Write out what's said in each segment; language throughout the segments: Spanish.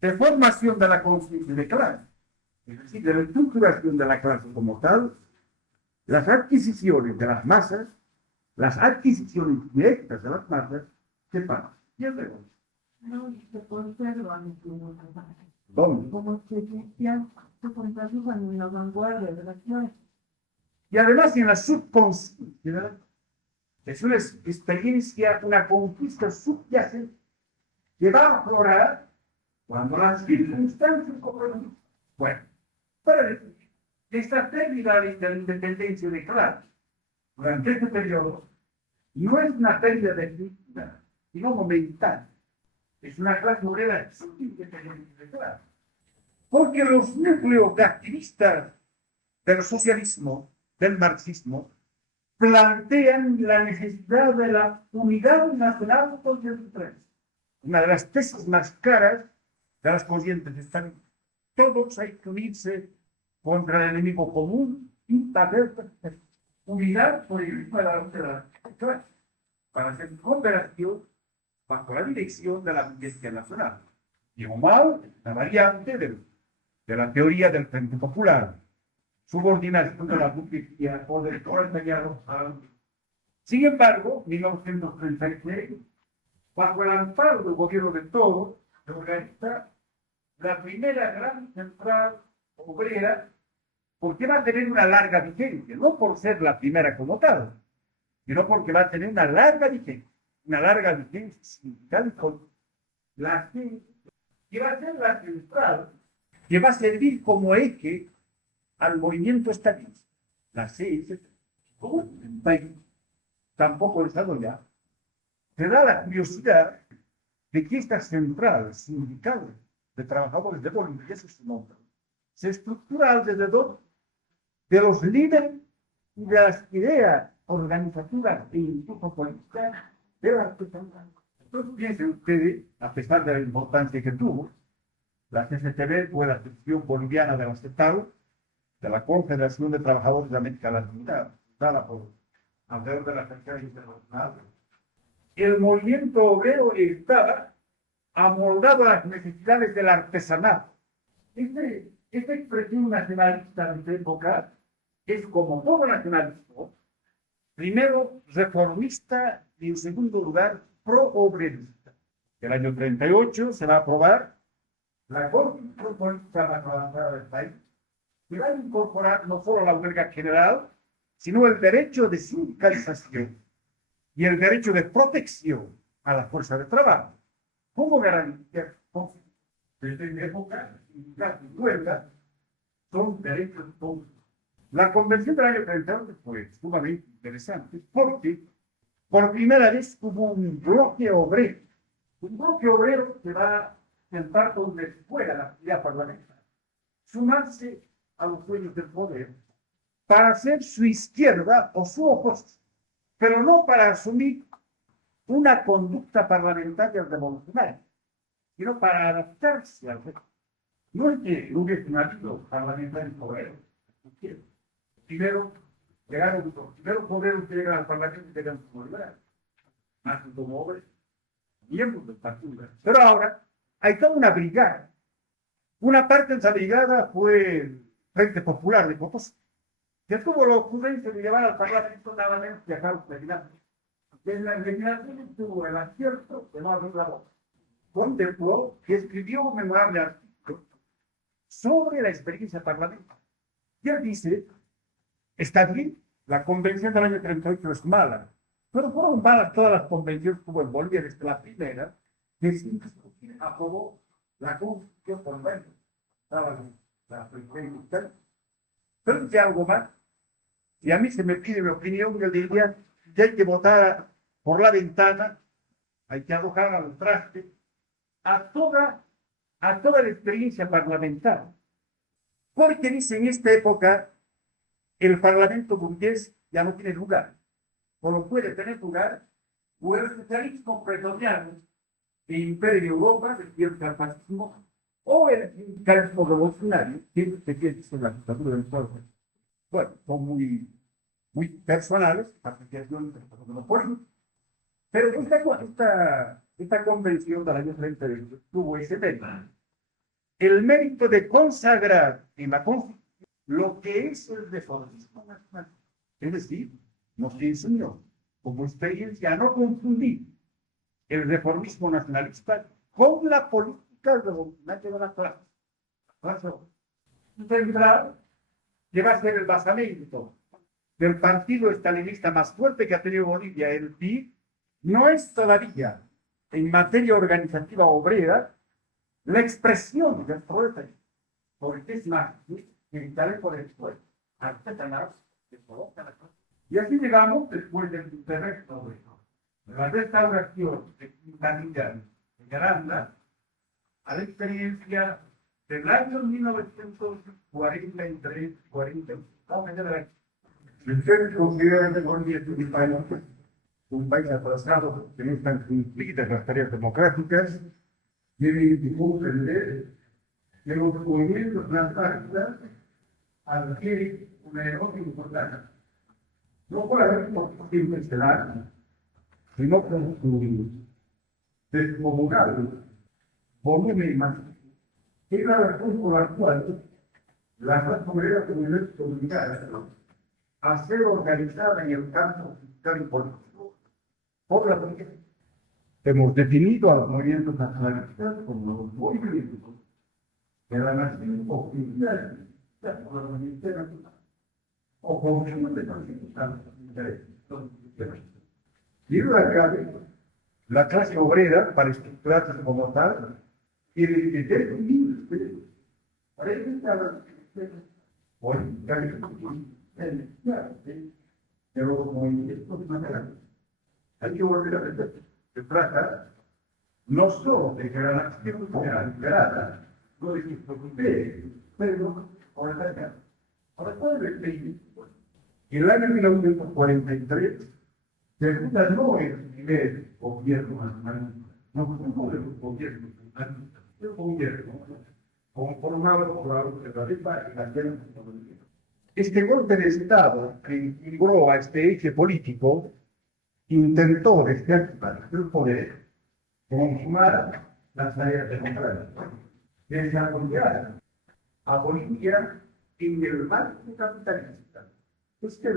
de formación de la conciencia de clase, es decir, de la estructuración de la clase como tal, las adquisiciones de las masas, las adquisiciones directas de las masas, se pagan. Y el negocio. No, se conserva ¿Dónde? como experiencia, se conserva en la vanguardia de la clase. Y además en la subconsciencia es una experiencia, una conquista subyacente que va a aflorar cuando las circunstancias comprometan. Bueno, para decir, esta pérdida de la independencia de clase durante este periodo no es una pérdida definitiva, sino momentánea. Es una clase obrera subindependencia de clase. Porque los núcleos de activistas del socialismo, del marxismo, plantean la necesidad de la unidad nacional constitucional. Una de las tesis más claras de las corrientes están todos hay que unirse contra el enemigo común y hacer unidad por encima de la clase para hacer cooperación bajo la dirección de la burguesía nacional. Diego Mal, la variante de la teoría del Frente Popular, subordinación de la burguesía o del proletariado. Sin embargo, 1936, bajo el amparo del gobierno de todos, se organiza la primera gran central obrera, porque va a tener una larga vigencia, no por ser la primera como tal, sino porque va a tener una larga vigencia sindical con la que va a ser la central, que va a servir como eje al movimiento estadista. La CST, como un país tampoco desarrollado, te da la curiosidad de que esta central sindical de trabajadores de Bolivia se estructura alrededor de los líderes y de las ideas organizativas e incluso políticas de la artesanía. Entonces, piensen ustedes, a pesar de la importancia que tuvo, la CCTB fue la sección boliviana de la CETAL, de la Confederación de Trabajadores de América Latina, fundada por alrededor de la Tercera Internacional. El movimiento obrero estaba amoldado a las necesidades del artesanato. Esta expresión nacionalista de esta época es, como todo nacionalismo, primero reformista y en segundo lugar pro-obrerista. El año 38 se va a aprobar la Constitución Política más avanzada del país, que va a incorporar no solo la huelga general, sino el derecho de sindicalización y el derecho de protección a la fuerza de trabajo. ¿Cómo garantizar? Desde época, sindicatos y huelga son derechos públicos. La convención del año 38 fue sumamente interesante porque por primera vez hubo un bloque obrero que va a sentar donde fuera la actividad parlamentaria, sumarse a los dueños del poder para hacer su izquierda o su oposición, pero no para asumir una conducta parlamentaria revolucionaria, sino para adaptarse al resto. No es que no hubiese nacido parlamentario poder. Primero, llegaron los primeros poderes que llegan al parlamento y llegan como liberales, más como obreros, miembros del partido. Pero ahora hay toda una brigada. Una parte de esa brigada fue el Frente Popular de Potosí, que tuvo la ocurrencia de llevar al parlamento nada menos que a Carlos Ferdinand. Desde la legislación tuvo el acierto de no abrir la boca. Contempló que escribió un memorable artículo sobre la experiencia parlamentaria. Y él dice, está bien, la convención del año 38 es mala, pero fueron malas todas las convenciones que hubo en Bolivia desde la primera, que sí aprobó la Constitución por medio. Estaba la presidencia. Pero dice algo más, y a mí se me pide mi opinión, yo diría que hay que votar por la ventana, hay que arrojar al traste a toda la experiencia parlamentaria. Porque dice en esta época el parlamento burgués ya no tiene lugar. Solo puede tener lugar o el socialismo pretoriano que impere en Europa, el fascismo, o el sindicalismo revolucionario, que dice la dictadura del pueblo. Bueno, son muy personales, apreciaciones de los políticos, pero esta convención del año 30 tuvo ese tema. el mérito de consagrar en la Constitución lo que es el reformismo nacional. Es decir, nos enseñó como experiencia a no confundir el reformismo nacionalista con la política revolucionaria de la clase central, que va a ser el basamento del partido estalinista más fuerte que ha tenido Bolivia, el PIB, no es todavía en materia organizativa obrera la expresión del poder, porque es más militar por el pueblo, artesanal, que coloca la cosa. Y así llegamos, después del terreno de la restauración de Quintanilla en Aranda, a la experiencia del año 1943-44. Ustedes consideran que Colombia es un país atrasado, que no están cumplidas las tareas democráticas, debe comprender que los movimientos nacionalistas adquieren una enorme importancia. No por haber siempre estelar, sino por su descomunal volumen más. Es la razón por la cual la clase obrera comunidad obligada a ser organizada en el campo fiscal y político por la política. Hemos definido a los movimientos nacionalistas como los movimientos de la nación oficial por la Ministerio Nacional o conjunto de circunstancias. Y la clase obrera, para estructurarse como tal, tiene que definir para eso de los movimientos nacionales. Hay que volver a ver. Se trata no solo de que la nación sea liberada, no de que se recupere, pero por la guerra. Ahora, ¿cuál es el país? En el año 1943 se funda no el primer gobierno nacional, no fue el gobierno nacional, el gobierno conformado por la Repa y la Guerra. Este golpe de Estado que integró a este eje político intentó desde el poder consumar las tareas democráticas, desarrollar a Bolivia en el marco capitalista. Es que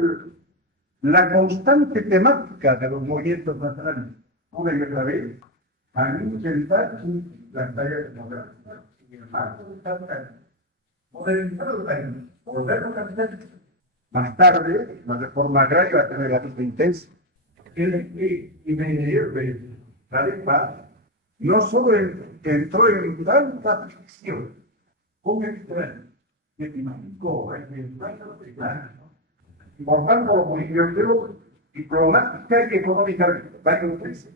la constante temática de los movimientos nacionales, una y otra vez, a intentar las tareas democráticas en el marco del capitalismo. Modernizar el país, volverlo capitalista. Más tarde, la reforma agraria va a tener la misma intensa. Y me la de paz no solo entró en tanta ficción como extraño, que significó importando los movimientos diplomática y económicamente, varios países.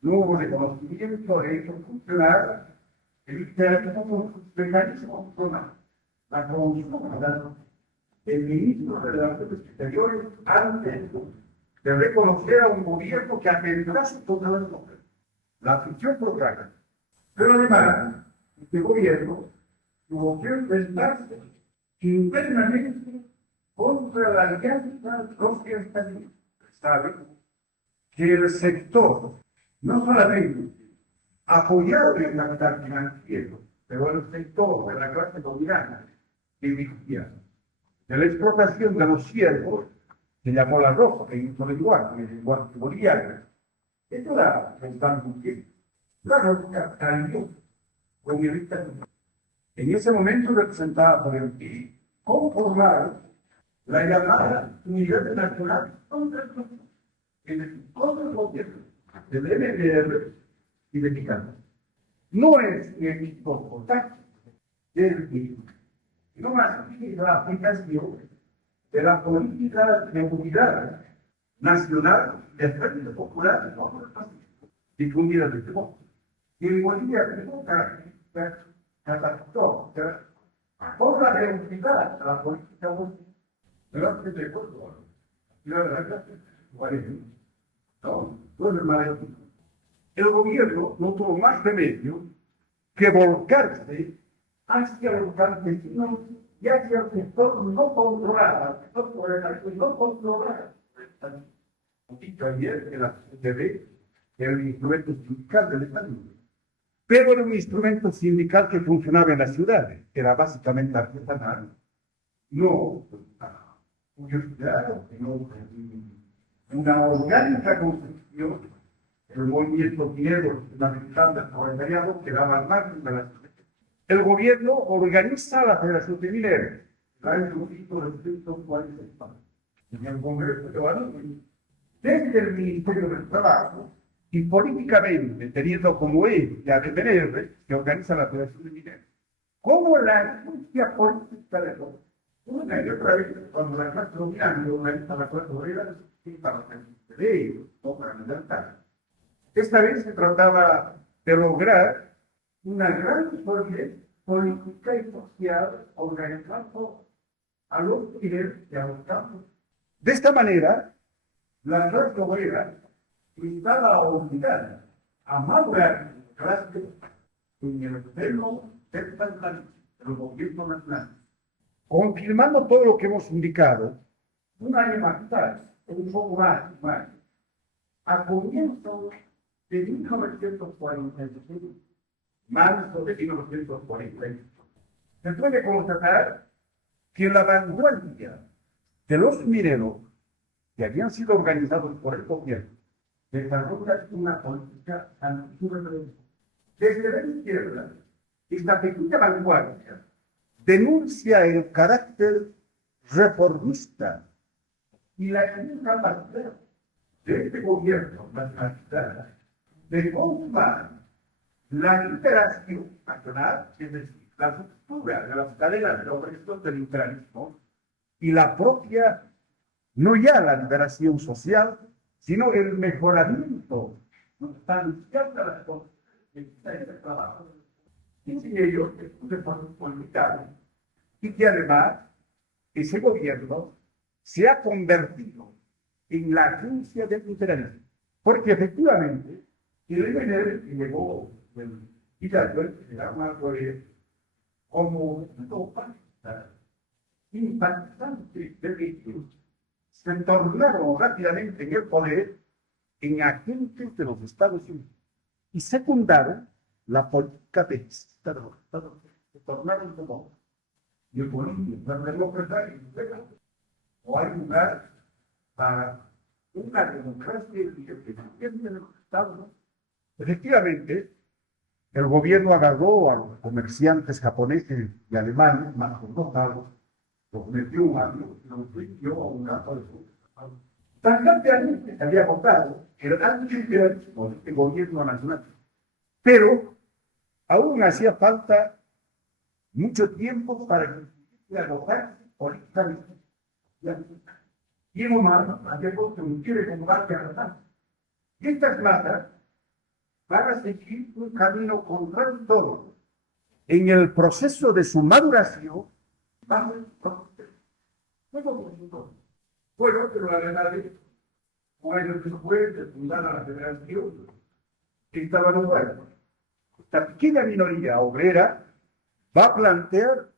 No hubo reconocimiento de hecho funcionar el mecanismo funcional. La consulta del ministro de Relaciones Exteriores antes de reconocer a un gobierno que atentase contra la democracia. La ficción proclama. Pero además, este gobierno tuvo que enfrentarse internamente contra la alianza constitucional. Sabe que el sector no solamente apoyado en el capital financiero, pero el sector de la clase dominante que vivía de la explotación de los siervos, se llamó la roja, en el lenguaje boliviano. Esto era pensando que la roja cambió con el dictador. En ese momento representada por el PIB, conformar la llamada unidad nacional contra el gobierno del MDR y de Picante. No es el equipo constante del PIB, sino más que la aplicación de la política de unidad nacional de Frente Popular difundida desde Bogotá. Y en Bolivia catapultó por la reunidad de la política bolivariana. ¿Verdad que te acuerdo? El gobierno no tuvo más remedio que volcarse hacia los campesinos y hacia el sector no controlado, no controlado. Dicho ayer que la CCB era el instrumento sindical del Estado. pero era un instrumento sindical que funcionaba en las ciudades, era básicamente artesanal, no una orgánica construcción, el movimiento minero fundamental del proletariado que daba al margen de la sociedad. El gobierno organiza la Federación de Mineros, en el conflicto de 144, en el Congreso de Guadalupe, desde el Ministerio del Trabajo, y políticamente, teniendo como eje la DPNR, que organiza la Federación de Mineros, como la industria política de los. Una y otra vez, cuando la clase dominante organiza la clase obrera, sí, para de ellos, o para levantar. Esta vez se trataba de lograr una gran solidez política y social organizando a los mineros y a los campos. De esta manera, la clase obrera está la obligar a madurar clase en el seno del gobierno nacional. Confirmando todo lo que hemos indicado, un año más tarde, un poco más, a comienzos de 1946, marzo de 1946, se puede constatar que la vanguardia de los mineros que habían sido organizados por el gobierno desarrolla una política antirrevolucionaria. Desde la izquierda, esta pequeña vanguardia denuncia el carácter reformista y la incapacidad de este gobierno nacionalista de consumar la liberación nacional, es decir, la ruptura de las cadenas de opresión del imperialismo y la propia, no ya la liberación social, sino el mejoramiento sustancial de las condiciones de trabajo. Y sin ello, se pueden políticas. Y que además, ese gobierno se ha convertido en la agencia del imperialismo. Porque efectivamente, el MNR que llegó del Hidalgo era una como una impactante de que se tornaron rápidamente en el poder en agentes de los Estados Unidos y secundaron la política de los Estados Unidos. Se tornaron como y el político, la democracia, o hay lugar para una democracia independiente de los Estados Unidos. Efectivamente, el gobierno agarró a los comerciantes japoneses y alemanes, más connotados, los metió a los rindió a un campo de fútbol. Tan rápidamente se había votado el antiimperialismo de este gobierno nacional. Pero aún hacía falta mucho tiempo para que agotarse políticamente. Y en Omar, había puesto un quiere combate a la paz. Y estas matas van a seguir un camino contradictorio en el proceso de su maduración bajo el proceso. Bueno, pero la verdad es que un año después de fundar la federación, que estaba en lugar, esta pequeña minoría obrera va a plantear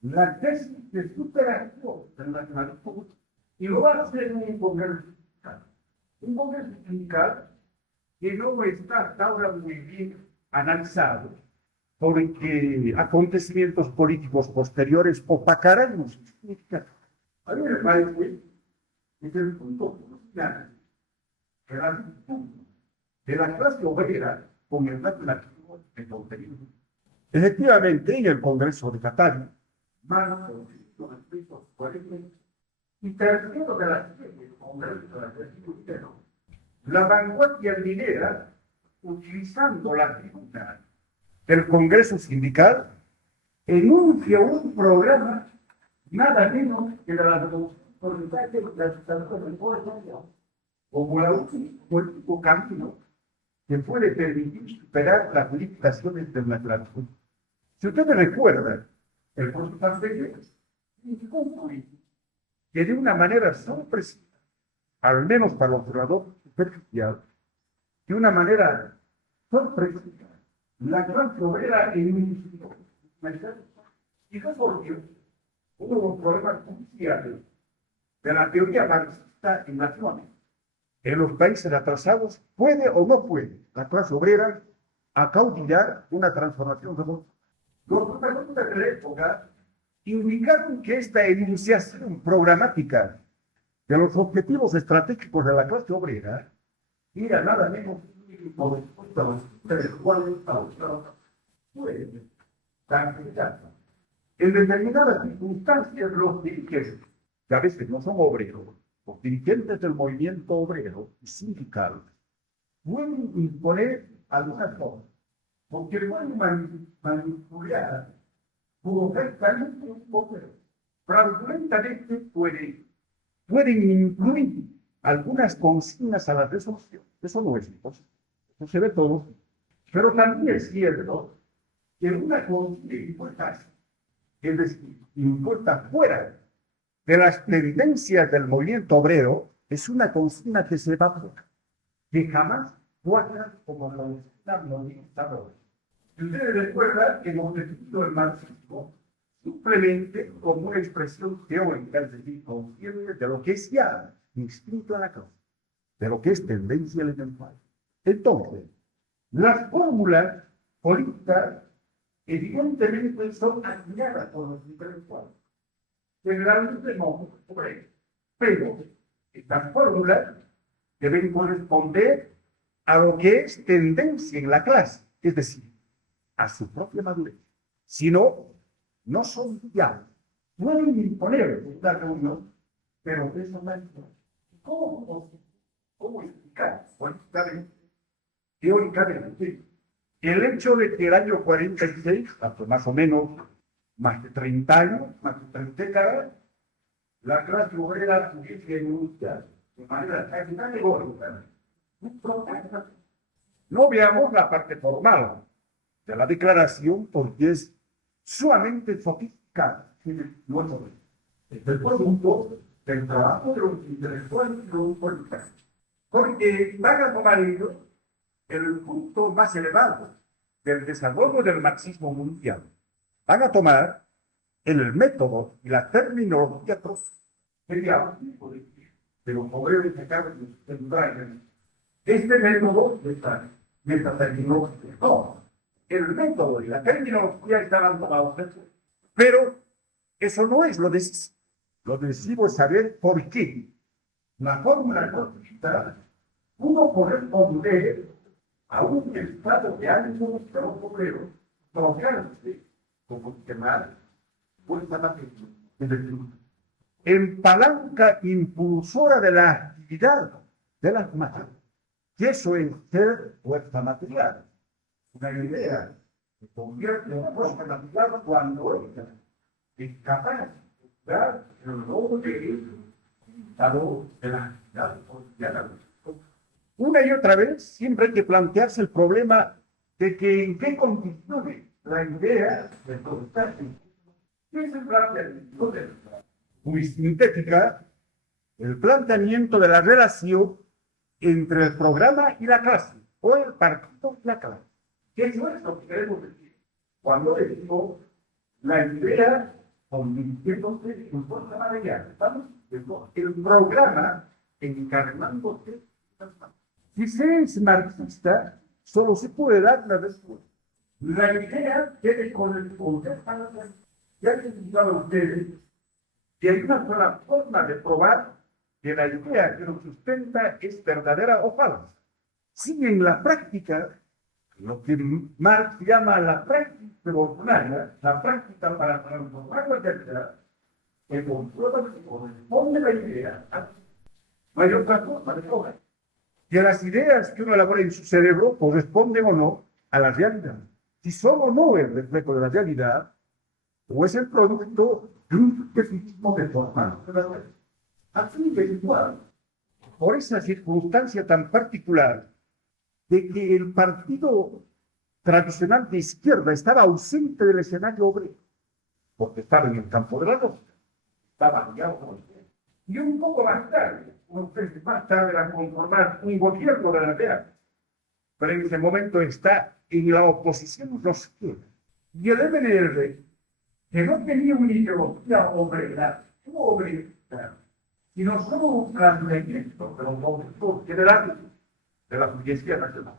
la tesis de superación del nacionalismo y lo va a hacer en un congreso sindical. Un congreso sindical que no está hasta ahora muy bien analizado, porque acontecimientos políticos posteriores opacarán su significado. A mí me parece que es el punto crucial que la disputa de la clase obrera con el nacionalismo de contenido. Efectivamente, en el Congreso de Catania, marzo de 1940, y tercero de la serie del Congreso de la Constitución, la vanguardia minera, utilizando la tribuna del Congreso Sindical, enuncia un programa nada menos que de la revolución proletaria de la situación del pueblo, como el único camino que puede permitir superar las limitaciones del nacionalismo. Si ustedes recuerdan, el proceso anterior indicó que de una manera sorpresiva, al menos para el observador superficial, de una manera sorpresiva, la clase obrera inició y resolvió uno de los problemas cruciales de la teoría marxista en naciones. En los países atrasados, ¿puede o no puede la clase obrera a caudillar una transformación revolucionaria. Los protagonistas de la época indicaron que esta enunciación programática de los objetivos estratégicos de la clase obrera era nada menos que por respuesta del cual fue tan candidata. En determinadas circunstancias, los dirigentes, que a veces no son obreros, los dirigentes del movimiento obrero y sindical, pueden imponer algunas cosas, porque pueden manipular correctamente un poder. Fraudulentamente pueden incluir algunas consignas a la resolución. Eso no es imposible. Eso se ve todo. Pero también es cierto que una consigna impuesta, es decir, impuesta fuera de las tendencias del movimiento obrero, es una consigna que se evapora, que jamás cuadra como la consigna monetizadora. Ustedes recuerdan que hemos definido el marxismo simplemente como una expresión teórica, es decir, consciente de lo que es ya instinto a la causa, de lo que es tendencia elemental. Entonces, las fórmulas políticas evidentemente son alineadas por los intelectuales. Generalmente no, pero estas fórmulas deben corresponder a lo que es tendencia en la clase, es decir, a su propia madurez. Si no, no son viables. Pueden imponer una reunión, pero eso no es. ¿Cómo explicar teóricamente el hecho de que el año 46, más o menos más de 30 años, más de 30 décadas, la clase obrera tuviese enunciado de manera tan categórica un problema? No veamos la parte formal de la declaración porque es sumamente sofisticada. Es el producto del trabajo de los intelectuales y los políticos. Porque van a tomar ellos el punto más elevado del desarrollo del marxismo mundial. Van a tomar el método y la terminología de los obreros que acaban de entrar. Este método de esta terminología. No, el método y la terminología estaban tomados. Pero eso no es lo decisivo. Lo decisivo es saber por qué la fórmula conquistada pudo corresponder a un estado de ánimo de los obreros, tocándose como quemar fuerza material, es decir, en palanca impulsora de la actividad de las masas. Y eso es ser fuerza material. Una idea que convierte en fuerza material cuando ella es capaz de dar el logro de estado de la actividad cotidiana. Una y otra vez siempre hay que plantearse el problema de que en qué condiciones la idea de contar. ¿Qué es el planteamiento de muy sintética? El planteamiento de la relación entre el programa y la clase, o el partido y la clase. ¿Qué es lo que queremos decir? Cuando decimos la idea convirtiéndose en fuerza material, estamos el programa encarnándose. Si se es marxista, solo se puede dar una respuesta. La idea tiene con el poder para la clase. Ya les he dicho a ustedes que hay una sola forma de probar que la idea que lo sustenta es verdadera o falsa. Si en la práctica, lo que Marx llama la práctica revolucionaria, la práctica para transformar la realidad, que comprueba que corresponde la idea, no hay otra forma de probar que las ideas que uno elabora en su cerebro corresponden o no a la realidad. Si son o no el reflejo de la realidad, o es el producto de un escepticismo de forma. Así es igual. Por esa circunstancia tan particular de que el partido tradicional de izquierda estaba ausente del escenario obrero, porque estaba en el campo de la lucha, estaba aliado con el. Y un poco más tarde, unos meses más tarde, a conformar un gobierno de la guerra. Pero en ese momento está en la oposición los que. Y el MNR, que no tenía una ideología obrera, sino solo un planteamiento de los objetivos generales de la burguesía nacional.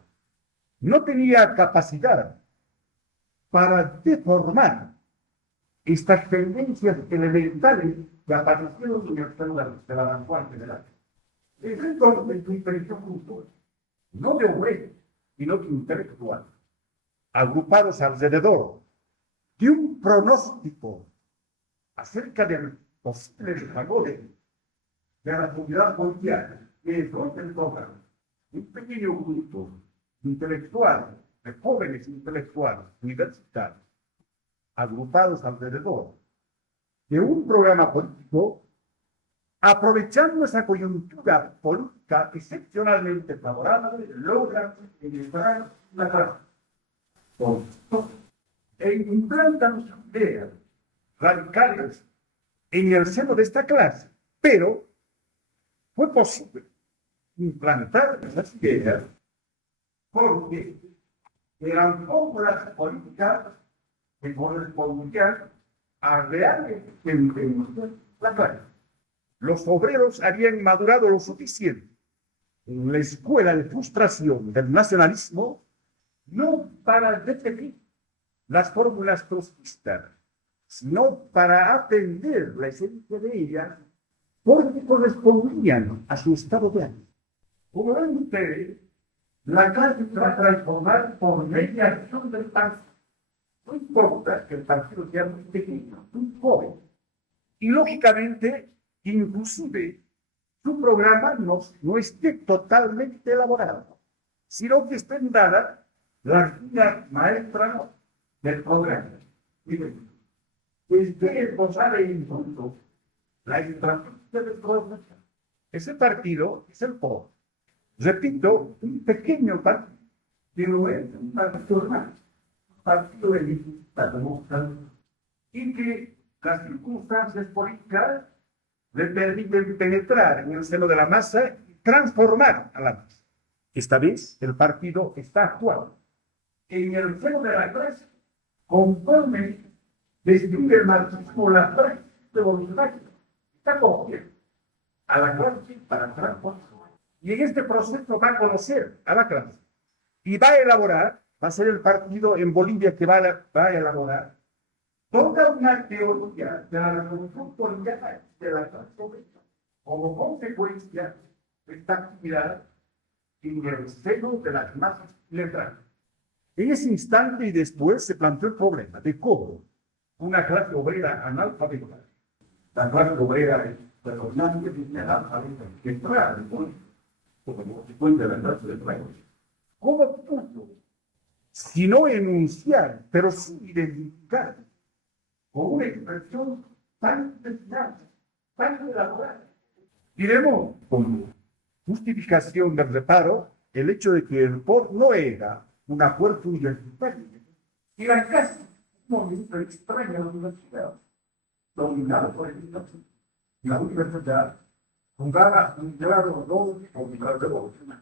no tenía capacidad para deformar estas tendencias elementales que aparecieron en el seno de la vanguardia de la. Es entonces una impresión cultural, no de obrero, sino de intelectual, agrupados alrededor de un pronóstico acerca del posible desarrollo de la comunidad mundial, que es hoy el programa, un pequeño grupo intelectual, de jóvenes intelectuales universitarios, agrupados alrededor de un programa político, aprovechando esa coyuntura política excepcionalmente favorable, logran penetrar la clase e implantan sus ideas radicales en el seno de esta clase, pero fue posible implantar esas ideas porque eran fórmulas políticas que correspondían a reales tendencias la clase. Los obreros habían madurado lo suficiente en la escuela de frustración del nacionalismo, no para repetir las fórmulas trotskistas, sino para atender la esencia de ellas, porque correspondían a su estado de ánimo. Como ven ustedes, la clase se va a transformar por mediación del partido. No importa que el partido sea muy pequeño, muy joven. Y lógicamente, inclusive, su programa no esté totalmente elaborado, sino que estén dadas las líneas maestras del programa. Miren, desde esbozar el mundo, la infraestructura del programa. Ese partido es el PRO. Repito, un pequeño partido, que no es un partido más, un partido de libertad, y que las circunstancias políticas le permiten penetrar en el seno de la masa y transformar a la masa. Esta vez el partido está actuando en el seno de la clase, conforme describe el marxismo la práctica revolucionaria. Está cogiendo a la clase para transformar. Y en este proceso va a conocer a la clase y va a elaborar, va a ser el partido en Bolivia que va a elaborar toda una teoría de la revolución boliviana de la clase obrera como consecuencia de esta actividad en el seno de las masas letradas. En ese instante y después se planteó el problema de cómo una clase obrera analfabeta, la clase obrera predominante de analfabeta, que entra como consecuencia de la clase de trabajo, ¿cómo pudo, si no enunciar, pero sí identificar, con una expresión tan especial, tan elaborada? Diremos, como justificación del reparo, el hecho de que el POR no era una fuerza universitaria, era casi un movimiento extraño a la universidad, dominado por el universidad. La universidad jugaba un claro rol contra la revolución.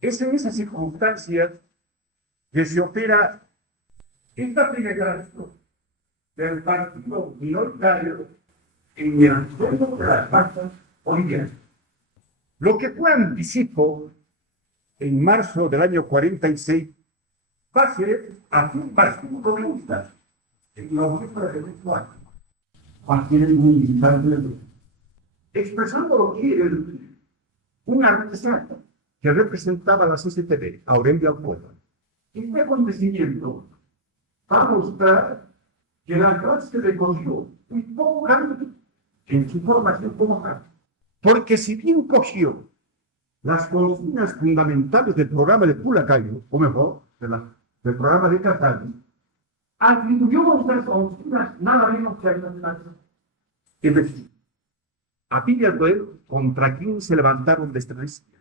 Es en esas circunstancias que se opera esta penetración del partido minoritario en el seno de las masas bolivianas. Lo que fue anticipo en marzo del año 46 va a ser a un partido comunista en noviembre de 2004, cualquier militante, expresando lo que es una representante que representaba a la CCTV, Aurelio Alcoba. Este acontecimiento va a mostrar que la clase recogió un poco cambio en su formación como tal. Porque si bien cogió las consignas fundamentales del programa de Pulacayo, o mejor, del programa de Cataluña, atribuyó estas consignas nada menos que a la. Es decir, a fin de ver contra quién se levantaron de esta lista.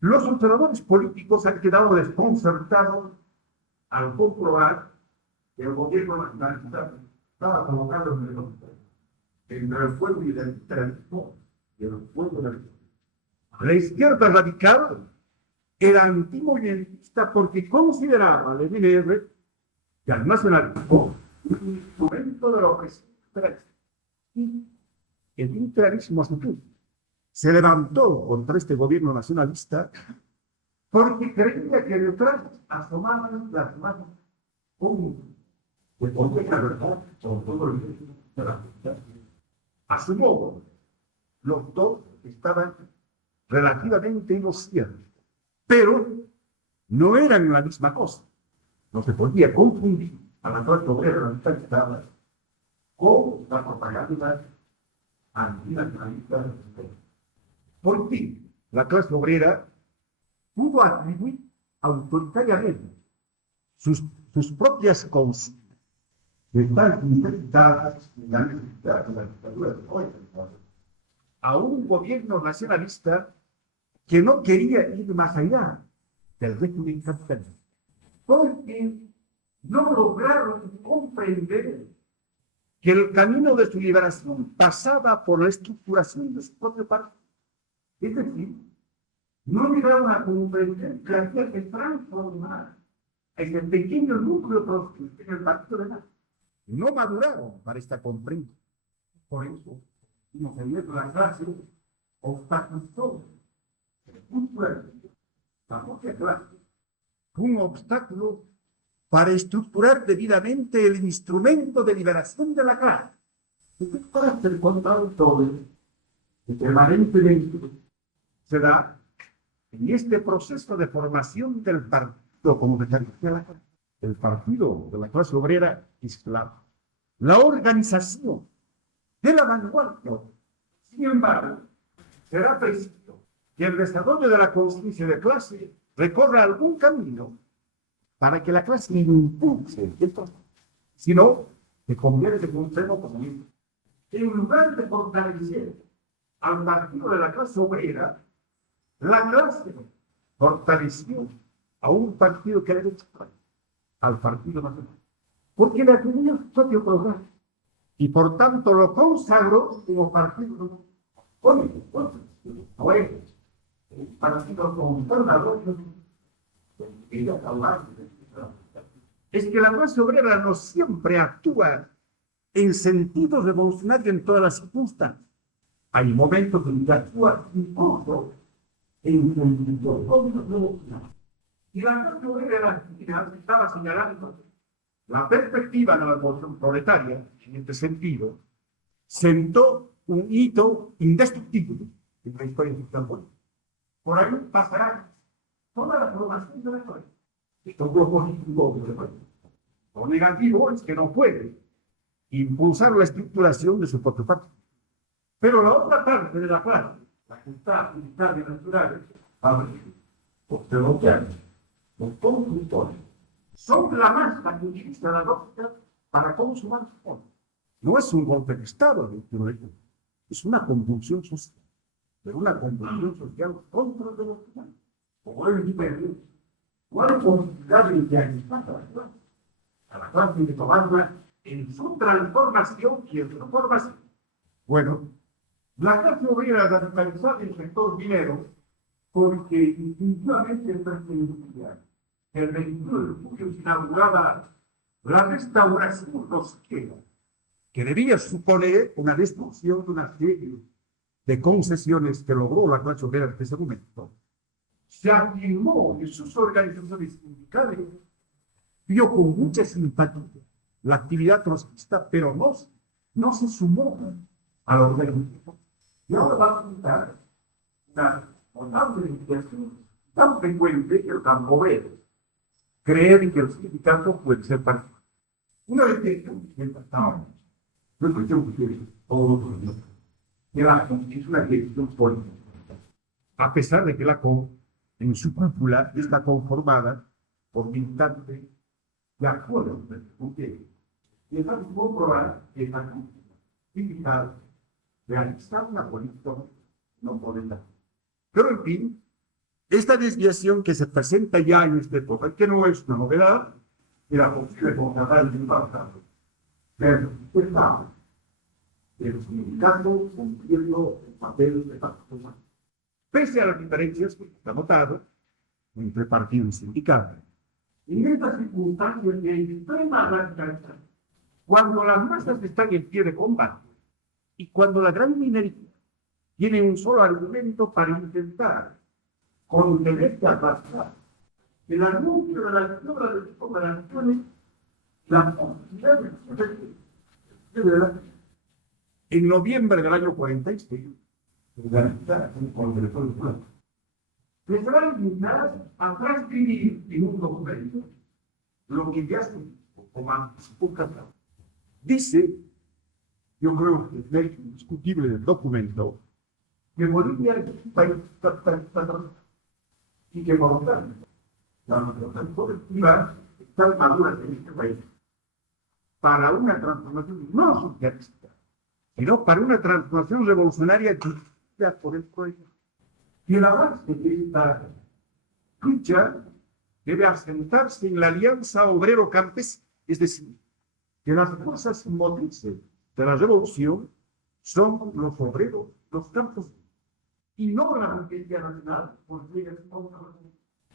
Los observadores políticos han quedado desconcertados al comprobar que el gobierno nacional estaba colocado entre el pueblo identitario y el pueblo del. La izquierda radical era antimovilitarista porque consideraba al MNR y al nacionalismo un instrumento de la opresión imperialista. Y el imperialismo sutil se levantó contra este gobierno nacionalista porque creía que detrás asomaban las manos comunes, que ponía la verdad sobre todo el mundo de la sociedad. A su modo, los dos estaban relativamente en lo cierto, pero no eran la misma cosa. No se podía confundir a la clase obrera radicalizada con la propaganda antinacionalista. Por fin, la clase obrera pudo atribuir autoritariamente sus propias consignas, que están intentadas en la necesidad de la dictadura de hoy, a un gobierno nacionalista que no quería ir más allá del régimen capitalista, porque no lograron comprender que el camino de su liberación pasaba por la estructuración de su propio partido. Es decir, no llegaron a comprender que había que transformar ese pequeño núcleo proscrito en el partido de nada. No maduraron para esta comprensión. Por eso, nos había la clase obstaculizó muy fuerte la propia clase. Un obstáculo para estructurar debidamente el instrumento de liberación de la clase. Este carácter contradictorio y permanentemente se da en este proceso de formación del partido como mecanismo, el partido de la clase obrera esclava. La organización de la vanguardia, sin embargo, será preciso que el desarrollo de la conciencia de clase recorra algún camino para que la clase impulse esto, si no, se convierte en un pleno comunismo. En lugar de fortalecer al partido de la clase obrera, la clase fortaleció a un partido que era extraño, al Partido Nacional, porque le atribuía su propio programa y por tanto lo consagró como partido. Oye, el partido conservador es que la clase obrera no siempre actúa en sentido revolucionario en todas las circunstancias. Hay momentos en que actúa incluso en sentido revolucionario. Y la clase obrera estaba señalando la perspectiva de la revolución proletaria, en este sentido, sentó un hito indestructible en la historia social política. Por ahí pasará toda la formación de la historia. Esto es lo positivo de la historia. Lo negativo es que no puede impulsar la estructuración de su propio partido. Pero la otra parte de la clase, la que está militar y natural, los constructores, son la masa que utiliza la lógica para consumar su poder. No es un golpe de Estado, es una convulsión social, pero una convulsión social contra los demás. Como es diferente, no hay posibilidad de idealizar a la clase de tomarla en su transformación y en su formación. Bueno, la clase obrera radicalizada en el sector minero, porque definitivamente el presidente el 21 de julio se inauguraba la restauración rosquera, que debía suponer una destrucción de una serie de concesiones que logró la clase obrera en ese momento. Se afirmó en sus organizaciones sindicales, vio con mucha simpatía la actividad trotskista, pero no se sumó a la organización. Y ahora va a contar una notable investigación tan frecuente que el campo obrero creer que el sindicato puede ser partido. Una vez que estábamos, no es cuestión que todos los días, es una dirección política. A pesar de que la CON, en su cúpula, está conformada por militantes de acuerdo con que es algo comprobar que la cúpula sindical realizar una política no puede dar. Pero en fin, esta desviación que se presenta ya en este época, que no es una novedad, era posible contratar el pasado. Pero estaba el sindicato cumpliendo el papel de partido. Pese a las diferencias que se han notado entre partido y sindicato. En estas circunstancias de extrema radicalidad, cuando las masas están en pie de combate y cuando la gran minoría tiene un solo argumento para intentar con tendencia pasar el anuncio de la lectura de las operaciones, la posibilidad de en noviembre del año 46, organizar un congreso de pueblo. Tendrán a transcribir en un documento lo que ya se como anticipó Casado. Dice, yo creo que es ley indiscutible del documento, que Bolivia es un país y que por lo tanto la organización colectiva está madura en este país para una transformación no socialista, sino para una transformación revolucionaria dirigida por el pueblo. Y la base de esta lucha debe asentarse en la alianza obrero-campesina, es decir, que las fuerzas motrices de la revolución son los obreros, los campesinos, y no la burguesía nacional, porque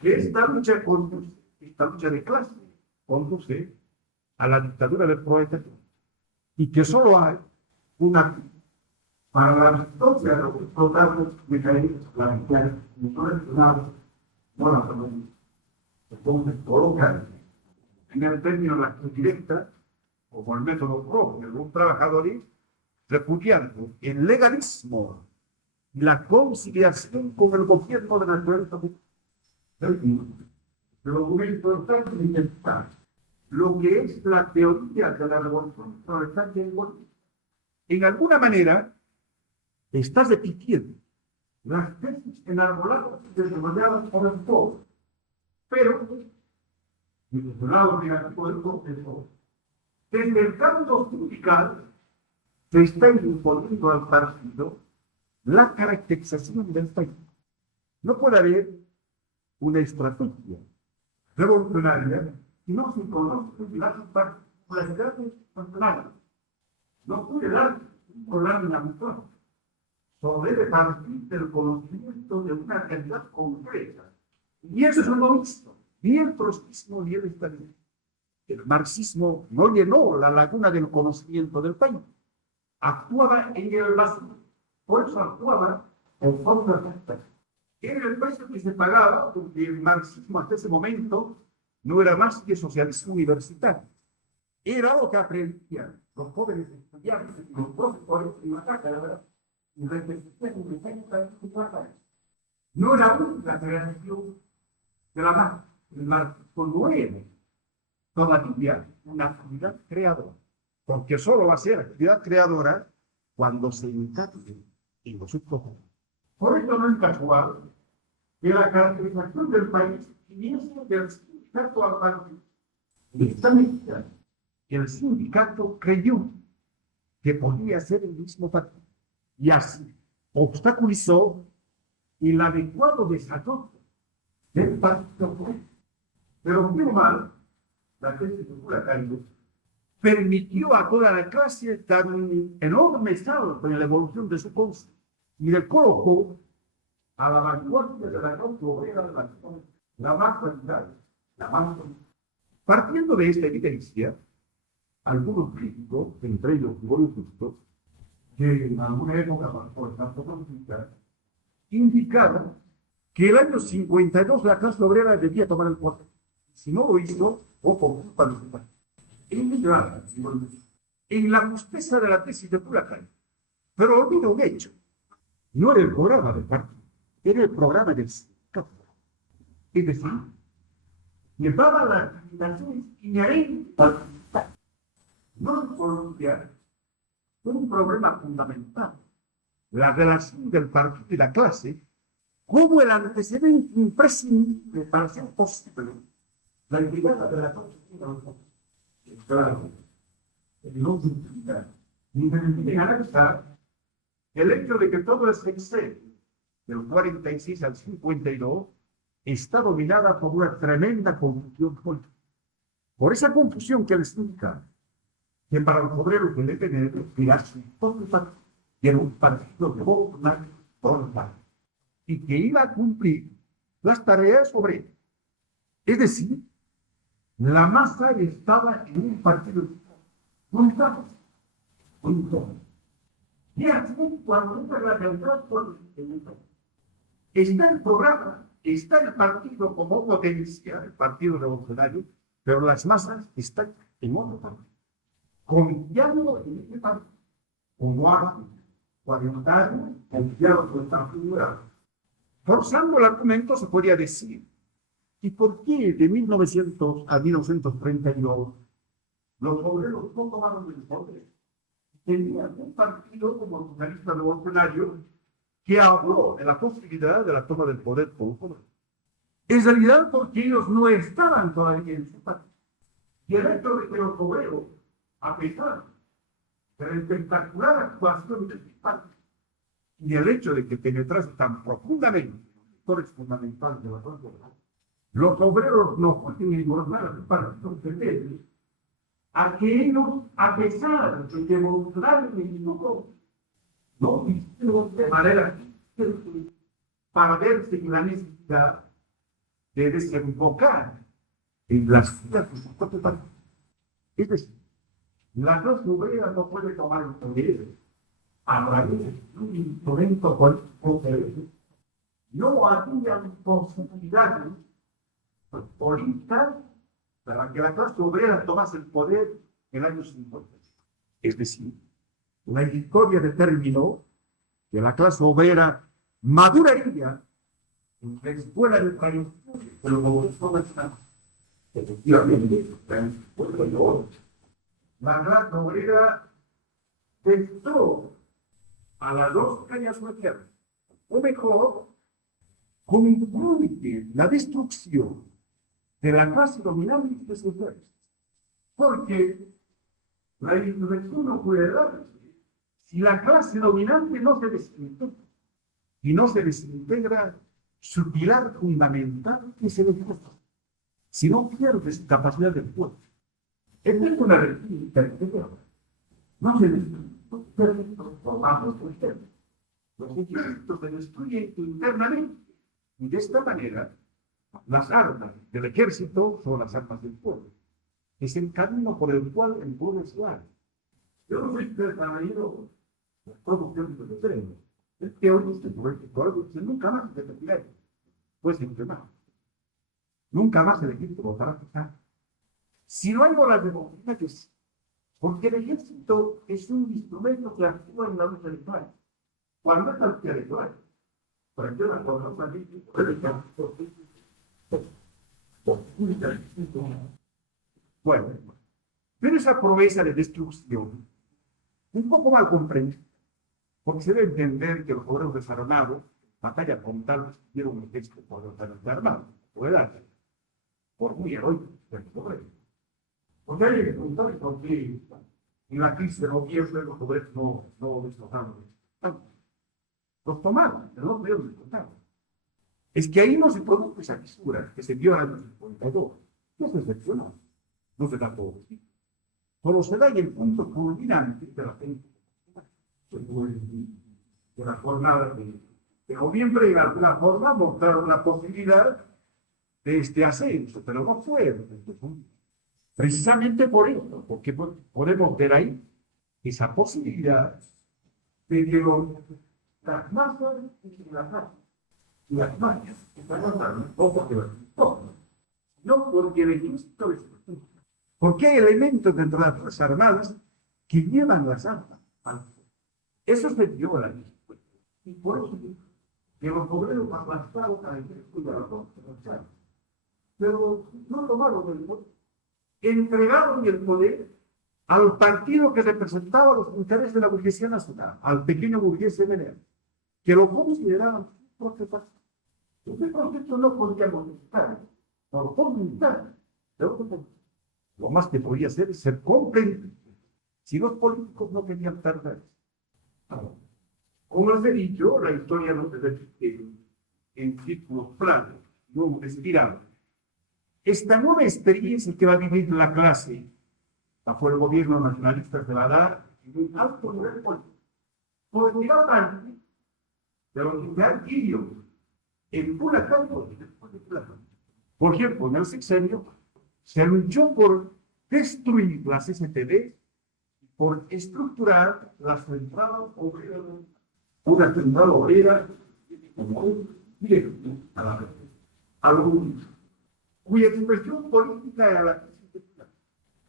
esta lucha de clase conduce a la dictadura del proletariado, y que solo hay una para la victoria de los explotados mecanismos, la victoria no nacional, no la familia. Entonces colocan en el término la acción directa, como el método propio de un trabajador, repudiando el legalismo y la conciliación con el gobierno de la naturaleza. El documento está intentar lo que es la teoría de la revolución proletaria en Bolivia. En alguna manera, está repitiendo las tesis enarboladas y desarrolladas por el pueblo, pero, en el lado negativo del proceso, desde el campo sindical se está imponiendo al partido la caracterización del país. No puede haber una estrategia revolucionaria si no se conocen las particularidades nacionales. No puede dar un programa nacional. Solo debe partir del conocimiento de una realidad concreta. Y eso es lo visto. Ni el trotskismo ni el estalinismo. El marxismo no llenó la laguna del conocimiento del país. Actuaba en el vacío. Por eso actuaba en forma de era el precio que se pagaba, porque el marxismo hasta ese momento no era más que socialismo universitario. Era lo que aprendían los jóvenes estudiantes y los profesores en la cátedra y representación de 30 años. No era una creación de la masa. El marxismo no era todavía una actividad creadora, porque solo va a ser actividad creadora cuando se encargue en los subconjuntos. Por eso no es casual que la caracterización del país inicia del sindicato al partido. Esta medida que el sindicato creyó que podía ser el mismo partido y así obstaculizó el adecuado desarrollo del partido político. Pero muy mal, la tesis de Huracán permitió a toda la clase dar un enorme salto en la evolución de su concepto y le colocó a la vanguardia de la clase obrera de la más radical, la más. Partiendo de esta evidencia, algunos críticos, entre ellos Gregorio Justo, que en alguna época por el campo política, indicaron que el año 52 la clase obrera debía tomar el poder. Si no lo hizo, o por culpa de los demás. En la justeza de la tesis de Huracán, pero olvida un hecho. No era el programa del partido, era el programa del sindicato. Es decir, llevaba las limitaciones inherentes al sindicato. No en Colombia, un problema fundamental. La relación del partido y la clase como el antecedente imprescindible para hacer posible la llegada de la clase. Claro, no significa ni permite analizar el hecho de que todo ese exceso del 46 al 52 está dominada por una tremenda confusión política. Por esa confusión que les indica que para los obreros debe tener aspiración que era un partido de voluntad y que iba a cumplir las tareas obreras. Es decir, la masa estaba en un partido unitario. Y así, cuando entra la realidad política, está el programa Está el partido como potencia, el Partido Revolucionario, pero las masas están en otro partido, confiando en este partido, como algo parlamentario, confiado por esta figura. Forzando el argumento se podría decir, ¿y por qué de 1900 a 1932 los obreros no tomaron el poder? Tenían un partido como el socialista revolucionario que habló de la posibilidad de la toma del poder por un poder. En realidad, porque ellos no estaban todavía en su partido. Y el hecho de que los obreros, a pesar de la espectacular actuación de su partido, y el hecho de que penetrase tan profundamente en los sectores fundamentales de la sociedad, los obreros no pueden engordar a su partido a que ellos, a pesar de demostrar el instituto, no hicieron de manera para verse en la necesidad de desembocar en las filas de su propio partido. Es decir, la clase obrera no puede tomar el poder a través de un instrumento político que no había posibilidades políticas para que la clase obrera tomase el poder en el año 50. Es decir, la historia determinó que la clase obrera maduraría en la escuela del país, pero como todo está efectivamente, la clase obrera testó a las dos cañas sociales, o mejor, concluye la destrucción de la clase dominante de sus fuerzas. Porque la insurrección no puede darse si la clase dominante no se desintegra y no se desintegra su pilar fundamental que se defiende. Si no pierde su capacidad de fuerza. Esta es una república integral. No se destruye. Los ejércitos se destruyen internamente. Y de esta manera, las armas del ejército son las armas del pueblo. Es el camino por el cual el pueblo se va. Yo no soy experto todo tiempo de tren. El teorista político nunca más se retirará. Pues siempre más. Nunca más el ejército votará a pesar. Si no hay horas de democracia, porque el ejército es un instrumento que actúa en la lucha electoral. Cuando es la lucha electoral, por ejemplo, bueno, pero esa promesa de destrucción, un poco mal comprendida, porque se debe entender que los obreros desarmados, batalla frontal, tuvieron un ejército poderosamente armado, puede darse, por muy heroico, pero obreros. Porque hay que preguntar por qué en la crisis de noviembre los obreros no destrozaron. Los tomaron, pero no pudieron destrozaron. Es que ahí no se produjo esa fisura que se dio en el año 52. No se excepcionó. No se da todo. Solo se da en el punto culminante de la gente. De la jornada de noviembre, y de alguna forma mostraron la posibilidad de este ascenso, pero no fue. Precisamente por eso, porque podemos ver ahí esa posibilidad de que las masas y las masas están un poco de no porque el ejército es porque hay elementos dentro de las Fuerzas Armadas que llevan las armas. Eso se dio a la disputa. Y por eso que los obreros aplastaron al ejército de la Fuerza. Pero no tomaron el poder. Entregaron el poder al partido que representaba los intereses de la burguesía nacional, al pequeño burgués MNR, que lo consideraban un proceso. Este proceso no podíamos estar por voluntad de otro país. Lo más que podía hacer es ser comprendido si los políticos no querían tardar. Como les he dicho, la historia no se repite en círculos planos, no espirales. Esta nueva experiencia que va a vivir la clase bajo el gobierno nacionalista se va a dar en un alto nivel político. Porque va parte de los que han ido en una campo y después de plano. Por ejemplo, en el sexenio se luchó por destruir las STD, por estructurar la central obrera, una central obrera como un directo a la algunos, cuya expresión política era la crisis.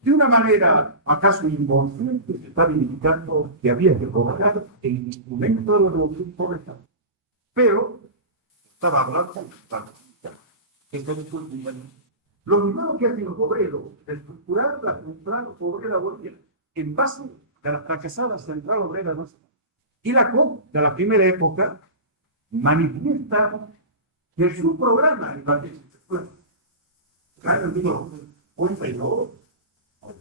De una manera, acaso inconsciente, se está indicando que había que colocar el instrumento de la revolución proletaria. Pero estaba hablando de lo primero que hace el obrero es estructurar la central obrera boliviana en base a la fracasada central obrera nacional. Y la COP de la primera época manifiesta que su programa en la que se fue claro, digo, cuenta y no,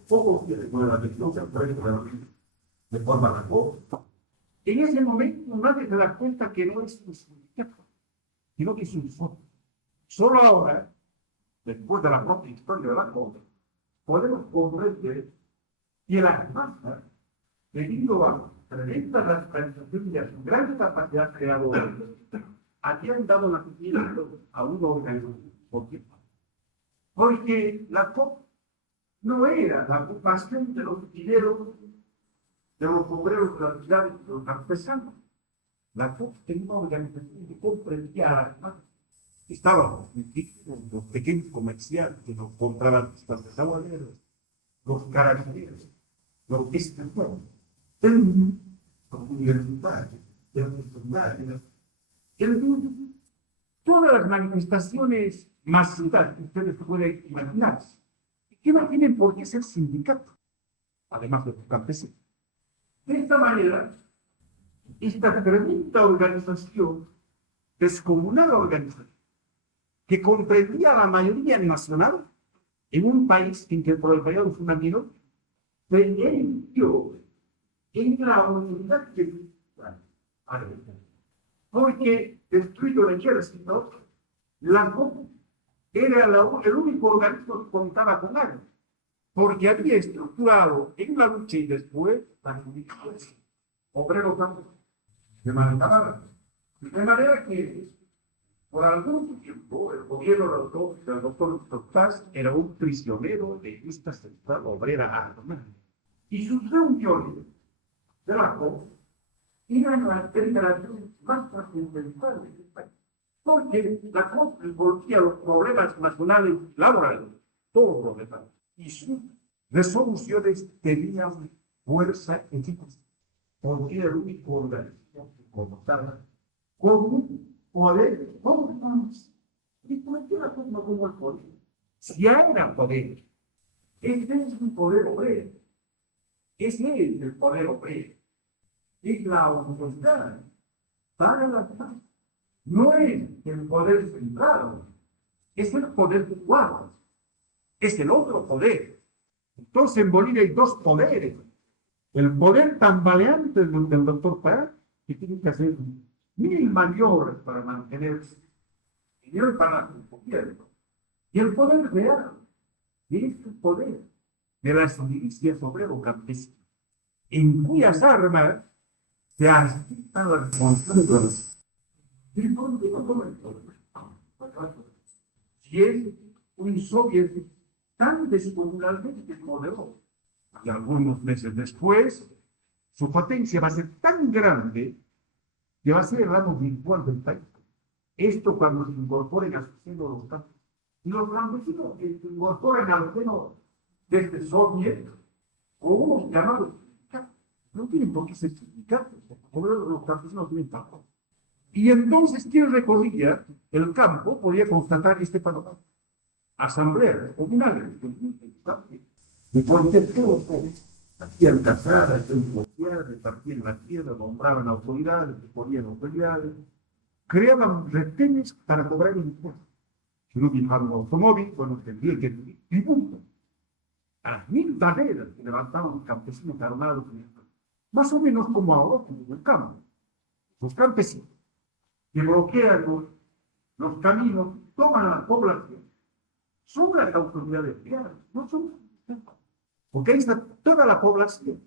poco que con la atención se de forma la COP. En ese momento nadie se da cuenta que no es un sindicato, sino que es un fondo. Solo ahora, después de la propia historia de la COP, podemos comprender que las masas, debido a tremenda radicalización y a su gran capacidad creadora, habían dado nacimiento a una organización política. Porque la COP no era la ocupación de los mineros, de los obreros de la ciudad y de los artesanos. La COP tenía una organización que comprendía a las masas. Estaban los pequeños comerciantes, los contrabandistas de saboneros, los carabineros, los escritores, los universitarios, los funcionarios. Todas las manifestaciones masivas que ustedes pueden imaginar. ¿Qué imaginen por qué ser sindicato? Además de los campesinos. De esta manera, esta tremenda organización, descomunal organización, que comprendía a la mayoría nacional en un país en que el proletariado fue una minoría, se erigió en la unidad que porque destruido el ejército, la COP era el único organismo que contaba con algo, porque había estructurado en la lucha y después la judicatura obrero campo de manera que por algún tiempo el gobierno del doctor Cortázar era un prisionero de esta central obrera armada. Y sus reuniones de la COP eran las declaraciones más trascendentales del país. Porque la COP envolvía los problemas nacionales laborales, todo lo demás. Y sus resoluciones tenían fuerza eficaz. Porque era el único organismo que contaba con un poder más. ¿Y por qué la COP no como el poder? Si era poder, ese es un poder obrero. Ese es el poder obrero. Es la autoridad para la paz. No es el poder centrado, es el poder popular, es el otro poder. Entonces en Bolivia hay dos poderes. El poder tambaleante del doctor Paz, que tiene que hacer mil maniobras para mantenerse en el palacio del gobierno. Y el poder real, que es el poder de las milicias obrero-campesinas, en cuyas armas se asignan las responsabilidades. Si es un soviet tan descomunalmente poderoso, y algunos meses después, su potencia va a ser tan grande que va a ser el lado virtual del país. Esto cuando se incorporen a su seno los campesinos. Y los campesinos que se incorporen al seno de este soviet, o unos llamados sindicatos, no tienen por qué ser sindicatos, porque los campesinos tienen trabajo. Y entonces, ¿quién recorría el campo? Podía constatar este panorama. Asambleas comunales, y por qué todos hacían casadas, hacían negociar, repartían la tierra, nombraban autoridades, ponían autoridades, creaban retenes para cobrar impuestos. Si no viajaban un automóvil, bueno, tendrían que vivir tributo. A las 1000 barreras que levantaban los campesinos armados, más o menos como ahora, como en el campo. Los campesinos que bloquean los caminos, toman a la población. Son las autoridades reales, no son. Porque ahí está toda la población,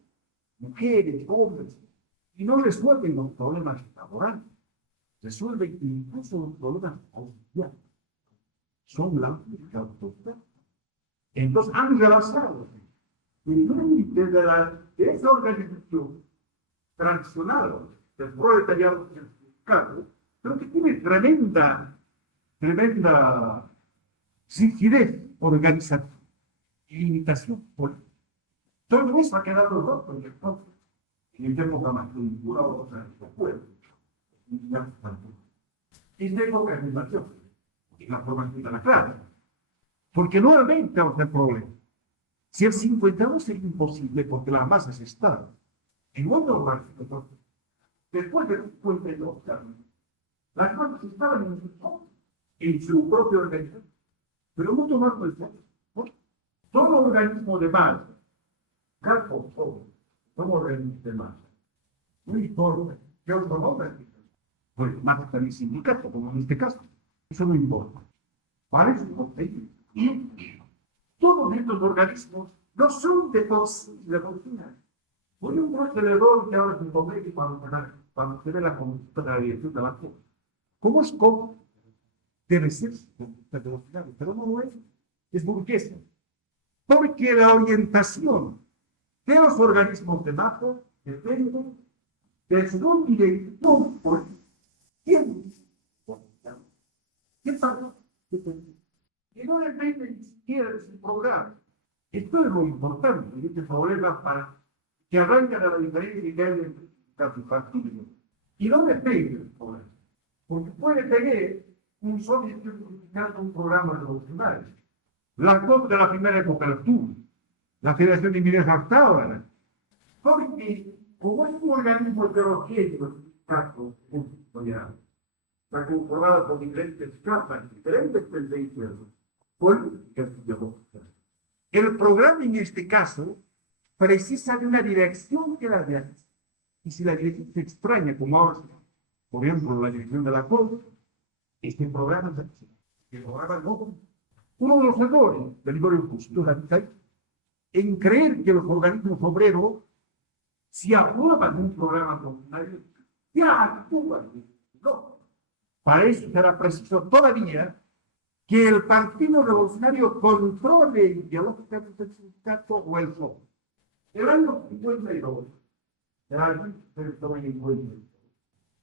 mujeres, hombres, y no resuelven los problemas laborales, resuelven incluso los problemas sociales. Son la única autoridad. Entonces han rebasado el límite de esa organización tradicional del proletariado sindical, pero que tiene tremenda tremenda rigidez organizativa y limitación política. Todo eso ha quedado roto en el pueblo. En el época más cultural, o sea, el pueblo. Es de época de invasión. Y la formación de la clase. Porque nuevamente vamos el problema. Si el 52 es imposible porque las masas están en otro lugar, después del 52, las masas estaban en su propia organización, pero mucho más fuerte. Todo organismo de masa, caso todo organismo de masa, no importa qué otro nombre, pues masa también sindicato, como en este caso, eso no importa. ¿Cuál es el concepto? Y todos estos organismos no son de por sí revolucionarios. Voy a un broche de error que ahora se comete cuando se ve la conducta de la dirección de la cosa. ¿Cómo es cómo debe ser su conducta revolucionaria? Pero no lo es burguesa. Porque la orientación de los organismos de masa depende de su dirección política. ¿Quién? ¿Qué pasa? Y no depende ni siquiera de su programa. Esto es lo importante, este problema para que arranca de la diferencia que hay entre casos partidos. Y no depende del programa. Porque puede tener un socio que publicando un programa revolucionario. La COP de la primera época la tuvo. La Federación de Mineros actual. Porque como es un organismo heterogéneo, casos está conformado por diferentes capas, diferentes tendencias políticas y ideológicas. El programa en este caso precisa de una dirección que la realiza. Y si la dirección se extraña, como ahora, por ejemplo, la dirección de la COP, este programa es así. El programa no. Uno de los errores del Liborio Justo radical en creer que los organismos obreros, si aprueban un programa revolucionario, ya actúan. No. Para eso será preciso todavía que el Partido Revolucionario controle ideológicamente el sindicato o el FOC. El año 52,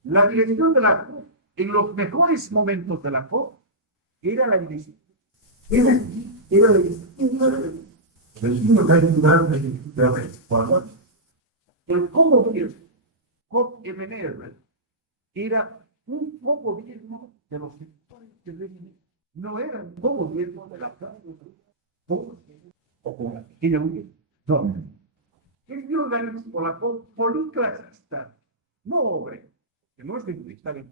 la dirección de la COP, en los mejores momentos de la COP, era la dirección. Era la dirección. El co-gobierno, COP-MNR, era un co-gobierno de los sectores que no era un co-gobierno de la clase o con la pequeña unión. No. Es un organismo, la COP, policlasista, no obrero, que no es de estar en